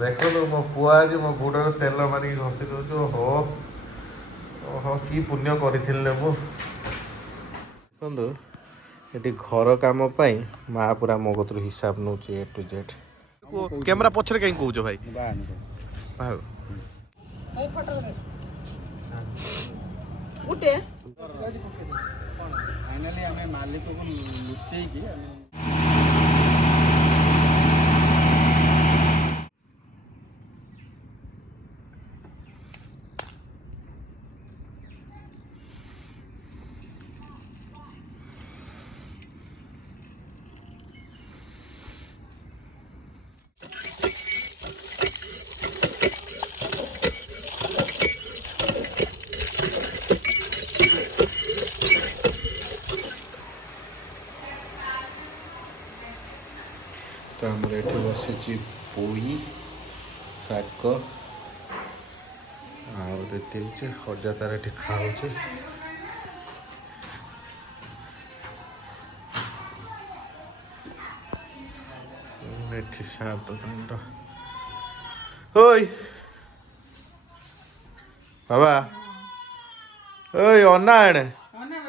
ଦେଖନ୍ତୁ ମୋ ପୁଅ ଆଜି ମୋ ଗୋଡ଼ରେ ତେଲ ମାରିକି ଘଷି ଦେଉଛି। ଓହୋ ଓହୋ କି ପୁଣ୍ୟ କରିଥିଲେ ମୁଁ। ଦେଖନ୍ତୁ ଏଠି ଘର କାମ ପାଇଁ ମା ପୁରା ମୋ କତରୁ ହିସାବ ନେଉଛି A to Z। କ୍ୟାମେରା ପଛରେ କାହିଁ କହୁଛ ଭାଇ? ଭାଉ ଗୋଟେ ଫାଇନାଲି ଆମେ ମାଲିକକୁ ଲୁଚେଇକି ତ ଆମର ଏଠି ବସିଛି ପୋଇ ଶାଗ ଆଉ ଦେଇଛି ହଜା ତାର ଏଠି ଖାଉଛି। ଏଠି ସାତ ଦଣ୍ଡ ଓଇ ବାବା ଓଇ ଅନା ଏଣେ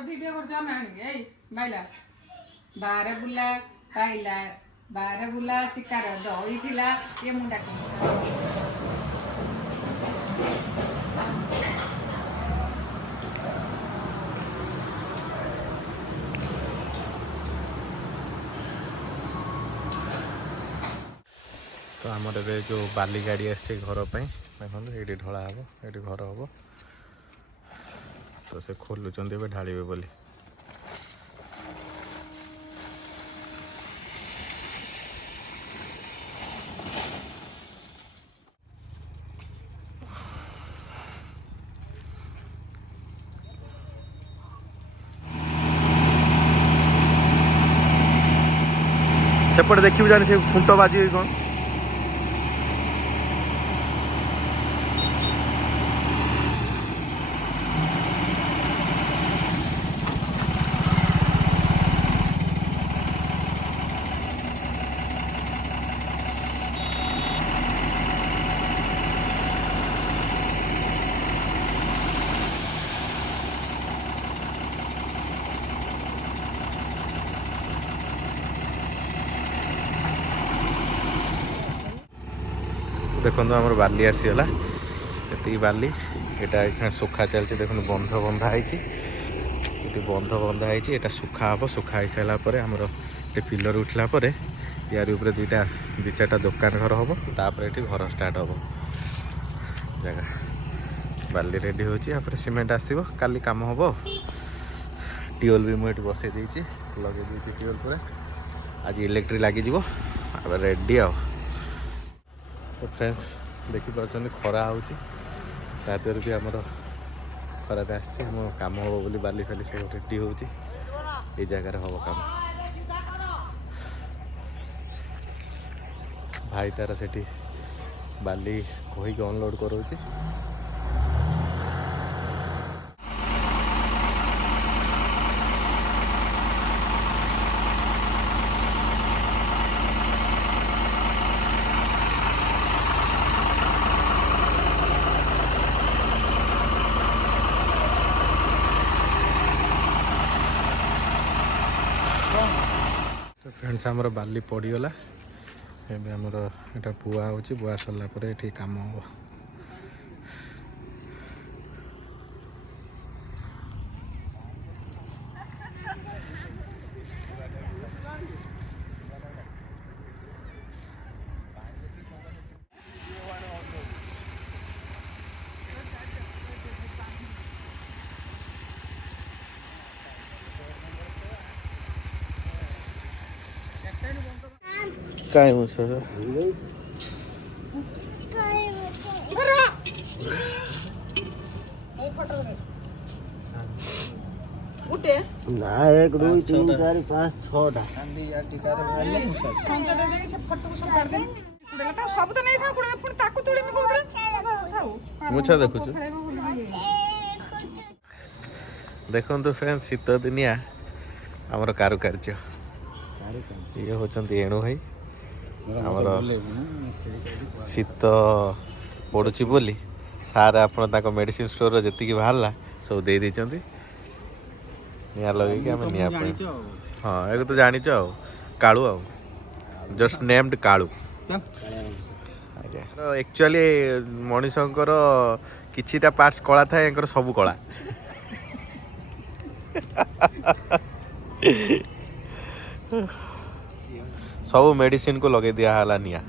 ଭିଡ଼ିଓ କରୁଛ ଆମେ ଆଣିକି ଏଇ ବାଇଲା ବାରେ ବୁଲା ପାଇଲା ବାରେ ବୁଲା ଶିକାର ଦଇଥିଲା ଏ ମୁଣ୍ଡା ତ ଆମର ଏବେ ଯେଉଁ ବାଲି ଗାଡ଼ି ଆସିছে ଘର ପାଇଁ ଦେଖନ୍ତୁ ଏଇଠି ଢଳା ହେବ ଏଇଠି ଘର ହେବ। ତ ସେ ଖୋଲୁଛନ୍ତି ଏବେ ଢାଳିବେ ବୋଲି। ସେପଟେ ଦେଖିବୁ ଜାଣି ସେ ଖୁଣ୍ଟ ବାଜିବ କ'ଣ। ଦେଖନ୍ତୁ ଆମର ବାଲି ଆସିଗଲା ଏତିକି ବାଲି ଏଇଟା ଏখানে ଶୁଖା ଚାଲିଛି। ଦେଖନ୍ତୁ ବନ୍ଧ ବନ୍ଧା ହେଇଛି ଏଠି ବନ୍ଧ ବନ୍ଧା ହେଇଛି ଏଇଟା ଶୁଖା ହେବ। ଶୁଖା ହେଇସାରିଲା ପରେ ଆମର ଏଠି ପିଲର ଉଠିଲା ପରେ ୟାରି ଉପରେ ଦୁଇ ଚାରିଟା ଦୋକାନ ଘର ହେବ। ତାପରେ ଏଠି ଘର ଷ୍ଟାର୍ଟ ହେବ। ଜାଗା ବାଲି ରେଡ଼ି ହେଉଛି ତାପରେ ସିମେଣ୍ଟ ଆସିବ କାଲି କାମ ହେବ। ଟ୍ୟୁବଲ୍ ବି ମୁଁ ଏଠି ବସେଇ ଦେଇଛି ଲଗେଇ ଦେଇଛି ଟ୍ୟୁବଲ୍ ପୁରା ଆଜି ଇଲେକ୍ଟ୍ରିକ୍ ଲାଗିଯିବ ତାପରେ ରେଡ଼ି ଆଉ। ତ ଫ୍ରେଣ୍ଡସ୍ ଦେଖିପାରୁଛନ୍ତି ଖରା ହେଉଛି ତା ଦେହରେ ବି ଆମର ଖରାରେ ଆସିଛି। ଆମ କାମ ହେବ ବୋଲି ବାଲି ଫାଲି ସବୁ ରେଡ଼ି ହେଉଛି ଏଇ ଜାଗାରେ ହେବ କାମ। ଭାଇ ତାର ସେଠି ବାଲି କହିକି ଅନଲୋଡ଼ କରାଉଛି। तो फ्रेंड्स आमर बाली पड़गला एबे आमर एटा बुआ होची बुआ सरला परे एठी काम हो। काय मुछ ना 1 2 3 4 5 6टा मुछा देखु देखु फ्रेंड्स शीत दिनिया आमर कारुकार्य ये होचंती एणु भाई आमर ଶୀତ ପଡ଼ୁଛି ବୋଲି ସାର୍ ଆପଣ ତାଙ୍କ ମେଡ଼ିସିନ ଷ୍ଟୋରର ଯେତିକି ବାହାରିଲା ସବୁ ଦେଇ ଦେଇଛନ୍ତି। ନିଆଁ ଲଗେଇକି ଆମେ ନିଆଁ ପାଇଁ ହଁ ଏବେ ତ ଜାଣିଛ ଆଉ କାଳୁ ଆଉ ଜଷ୍ଟ ନେମ୍ଡ କାଳୁ। ଆଜ୍ଞା ଆକ୍ଚୁଆଲି ମଣିଷଙ୍କର କିଛିଟା ପାର୍ଟସ୍ କଳା ଥାଏ ୟାଙ୍କର ସବୁ କଳା। ସବୁ ମେଡ଼ିସିନକୁ ଲଗେଇ ଦିଆହେଲା ନିଆଁ।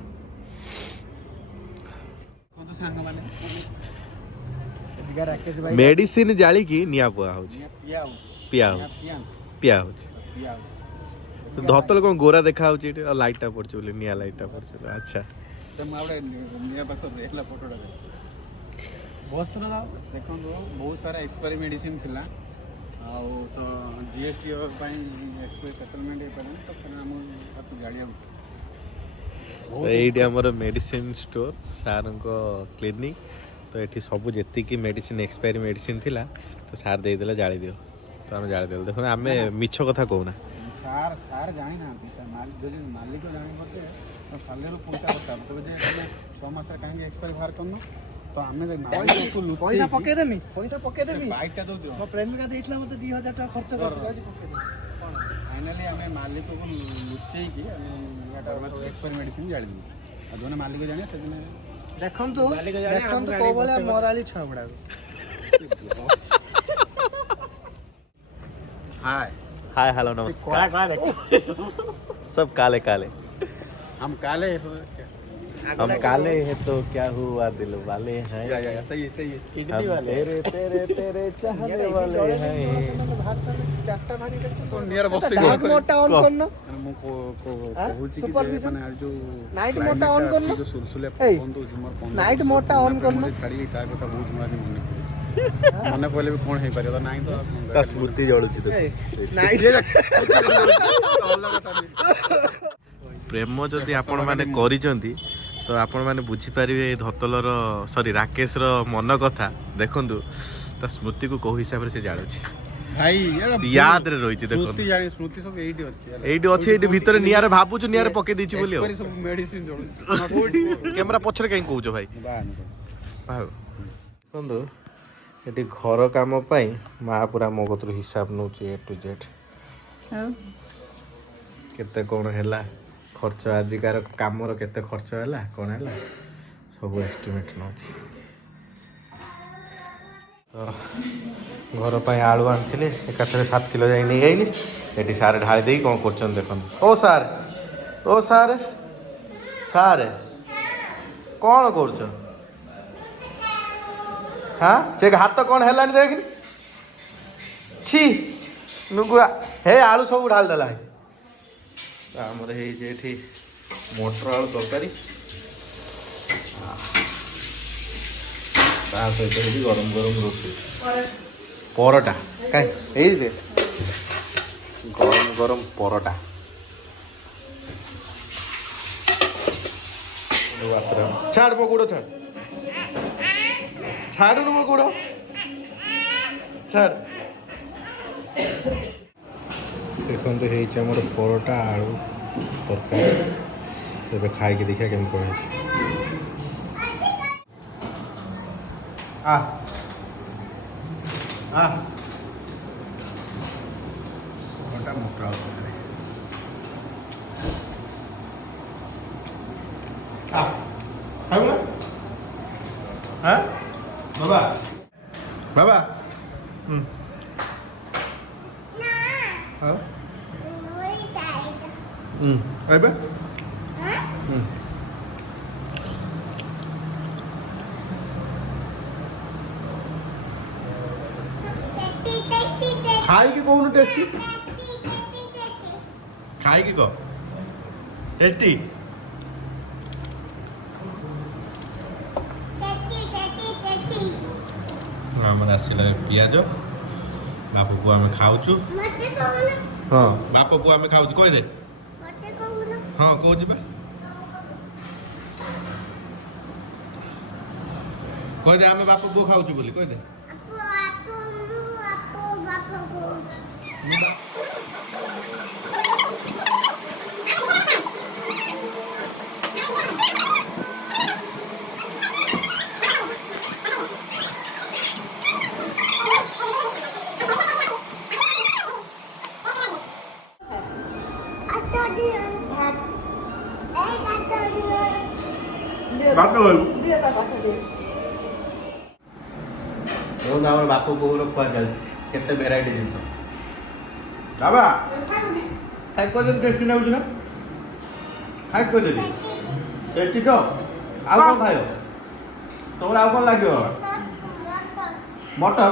ମେଡ଼ିସିନ ଜାଳିକି ନିଆଁ ପୁଆ ହେଉଛି ପିଆ ହେଉଛି। ଧତଲ କ'ଣ ଗୋରା ଦେଖା ହେଉଛି ଏଠି ଆଉ ଲାଇଟ୍ଟା ପଡୁଛି ବୋଲି ନିଆଁ ଲାଇଟ୍ଟା ପଡୁଛି ବୋଲି। ଆଚ୍ଛା ଦେଖନ୍ତୁ ବହୁତ ସାରା ଏକ୍ସପାୟରି ମେଡ଼ିସିନ ଥିଲା ଆଉ ତ GST ପାଇଁ ଏକ୍ସପାୟରି ସେଟଲମେଣ୍ଟ ହେଇପାରିଲାନି ତ ଆମକୁ ତାକୁ ଜାଳିବାକୁ ଏଇଠି ଆମର ମେଡ଼ିସିନ ଷ୍ଟୋର ସାର୍ଙ୍କ କ୍ଲିନିକ। ତ ଏଠି ସବୁ ଯେତିକି ମେଡ଼ିସିନ ଏକ୍ସପାୟରି ମେଡ଼ିସିନ ଥିଲା ତ ସାର୍ ଦେଇଦେଲେ ଜାଳି ଦିଅ ତ ଆମେ ଜାଳିଦେଲୁ। ଦେଖନ୍ତୁ ଆମେ ମିଛ କଥା କହୁନା। ସାର୍ ଜାଣିନାହାନ୍ତି ଯଦି ମାଲିକ ଜାଣିବ ଯେ ସାଲେରୁ ପଇସା କଥା ତେବେ ଯେ ତମେ 6 ମାସରେ କାହିଁକି ଏକ୍ସପାୟରି ବାହାର କରୁନ ତ ଆମେ ପଇସା ପକେଇଦେମି ବାଇକଟା ଦେଉଛୁ ମୋ ପ୍ରେମିକା ଦେଇଥିଲା ମୋତେ 2000 ଟଙ୍କା ଖର୍ଚ୍ଚ କରିଛି ଫାଇନାଲି ଆମେ ମାଲିକକୁ ଲୁଚେଇକି ଏକ୍ସପାୟରି ମେଡ଼ିସିନ ଜାଳିଦେବୁ ଆଉ ଯେଉଁମାନେ ମାଲିକ ଜାଣିବେ ସେଦିନ ଦେଖନ୍ତୁ କୋଉ ଭଳିଆ ମରାଳି ଛୁଆ ଗୁଡ଼ାକ। हाय हाय हेलो नमस्कार। सब काले काले हम काले हम काले हैं तो क्या हुआ दिल वाले हैं सही है हम तेरे तेरे तेरे चाहने वाले हैं। नियर बस डार्क मोड ऑन करना मु को कहूची कि माने आज जो नाइट मोड ऑन करना जो सुलसुले बंद हो जुमर नाइट मोड ऑन करना छाड़ी ता कथा बहुत मला मन पड़े भी कौन है पारे नहीं तो का स्मृति जळुची तो प्रेम जदि आपण माने करिसंती तो आपण माने बुझी परिबे धतलर सॉरी राकेशर मन कथा देखंतु ता स्मृति को को हिसाब रे से जाळुची भाई याद रे रहिची देखो स्मृति सब एइडी अछि एइडी भीतर नियार भाबुछु नियार पके दिछि बोली सब मेडिसिन जळुची कैमरा पछरे काई कहउछो भाई बंधु एटी घर काम पाई माँ पूरा मो कतरू हिसाब नौची A to Z केते कौन हैला खर्च आजिकार कामर केते खर्च हैला कौन हैला सब एस्टिमेट नौची। तो घर पाई आलू आनी एकाथरे 7 किलो जाई नहीं आईली एटी सारे ढाली दे कौन कर देखो। ओ सार सार कौन कर हाँ से हाथ तो कौन है देख छी नुगुआ हे आलू सब ढाल देला आमर हे मोटर आलू तरकारी सहित गरम गरम रोटी परोटा कहीं गरम गरम परोटा छाड़ मो गुड़ छाड़ छाड़ू मो गुड़ छाड़ देखते हमर परोटा आलू तरकारी तो खाई देखा केम कौन परोटा मटर आलू तरकारी हाँ बाबा बाबा अबे खाई की कौन टेस्टी खाई की को टेस्टी आमर आसला पियाज बाप को आम खाऊचु हाँ बाप को आम खाऊचु कह दे हाँ कौच कह दे आम बाप को खाऊचु बोली कह दे ଭାତ ବୋଲ ଦେଖନ୍ତୁ ଆମର ବାପ ବୋଉର ଖୁଆ ଚାଲିଛି କେତେ ଭେରାଇଟି ଜିନିଷ ବାବା ଖାଇ କହିଦେବି ଟେଷ୍ଟି ଲାଗୁଛି ନା ଖାଇ କହିଦେବି ଟେଷ୍ଟି ତ ଆଉ କ'ଣ ଖାଇବ ତମର ଆଉ କ'ଣ ଲାଗିବ ବାବା ମଟର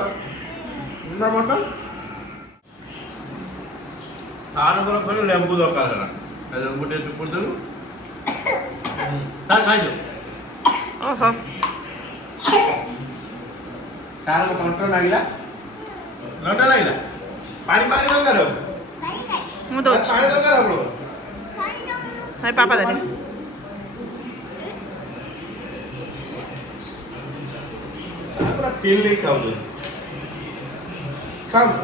ମଟର ଆନଙ୍କର କହିଲେ ଲେମ୍ବୁ ଦରକାର ହେଲା ଲେମ୍ବୁ ଟିକେ ଚୁପୁଡ଼ି ଦେଲୁ ଖାଇଛ ଓହୋ କାହାର କଣ୍ଟ ଲାଗିଲା ଲଟା ଲାଗିଲା ପାଣି ପାଣି ଦରକାର ମୁଁ ଦଉଛି ପାଣି ଦରକାର ଆପଣଙ୍କ ନାଇଁ ପାପା ଦେଲେ ପୁରା ଫିଲ୍ ନେଇ ଖାଉଛନ୍ତି ଖାଉଛ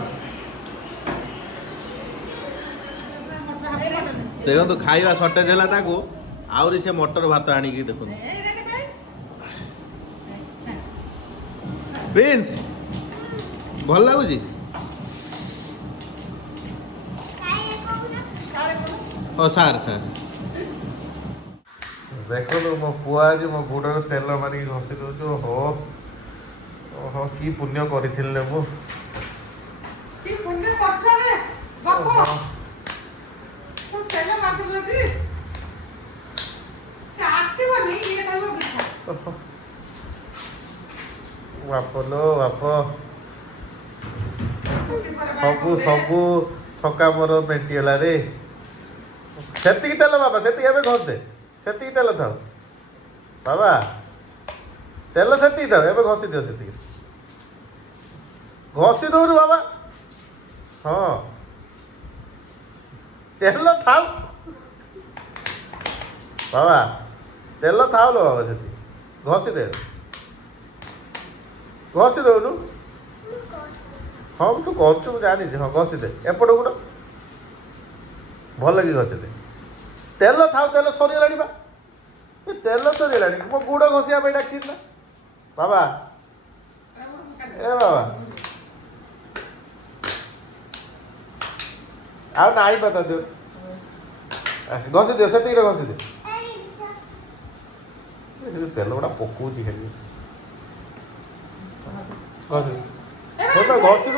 ଦେଖନ୍ତୁ ଖାଇବା ସର୍ଟେଜ ହେଲା ତାକୁ ଆହୁରି ସେ ମଟର ଭାତ ଆଣିକି ଦେଖନ୍ତୁ ପ୍ରିନ୍ସ ଭଲ ଲାଗୁଛି ଓ ସାର୍ ଦେଖନ୍ତୁ ମୋ ପୁଅ ଆଜି ମୋ ଗୋଡ଼ରେ ତେଲ ମାରିକି ଘଷି ଦେଉଛି ଓହୋ ଓହୋ କି ପୁଣ୍ୟ କରିଥିଲି ମୁଁ କି ପୁଣ୍ୟ କରୁଛ ରେ ବାପ ତୁ ତେଲ ମାଗୁଛନ୍ତି ସେ ଆସିବନି ଇଏ କହିବ ମିଠା ବାପ ଲୋ ବାପ ସବୁ ଥକା ମୋର ମେଣ୍ଟିଗଲା ରେ ସେତିକି ତେଲ ବାବା ସେତିକି ଏବେ ଘଷି ଦେ ସେତିକି ତେଲ ଥାଉ ବାବା ତେଲ ସେତିକି ଥାଉ ଏବେ ଘଷି ଦିଅ ସେତିକି ଘଷି ଦଉନୁ ବାବା ହଁ ତେଲ ଥାଉ ବାବା ତେଲ ଥାଉ ଲୋ ବାବା ସେତିକି ଘଷି ଦେ ଘଷି ଦଉନୁ ହଁ ତୁ କରୁଛୁ ମୁଁ ଜାଣିଛି ହଁ ଘଷି ଦେ ଏପଟ ଗୁଡ଼ ଭଲ କି ଘଷି ଦେ ତେଲ ଥାଉ ତେଲ ସରିଗଲାଣି ବା ତେଲ ସରିଗଲାଣି ମୋ ଗୁଡ଼ ଘଷିବା ପାଇଁ ଡାକିଛି ନା ବାବା ଏ ବାବା ଆଉ ନାହିଁ ପତା ଦିଅ ଘଷି ଦିଅ ସେତିକିରେ ଘଷି ଦିଅ ତେଲ ଗୁଡ଼ା ପକଉଛି ଖାଲି ଘଷି ଘଷି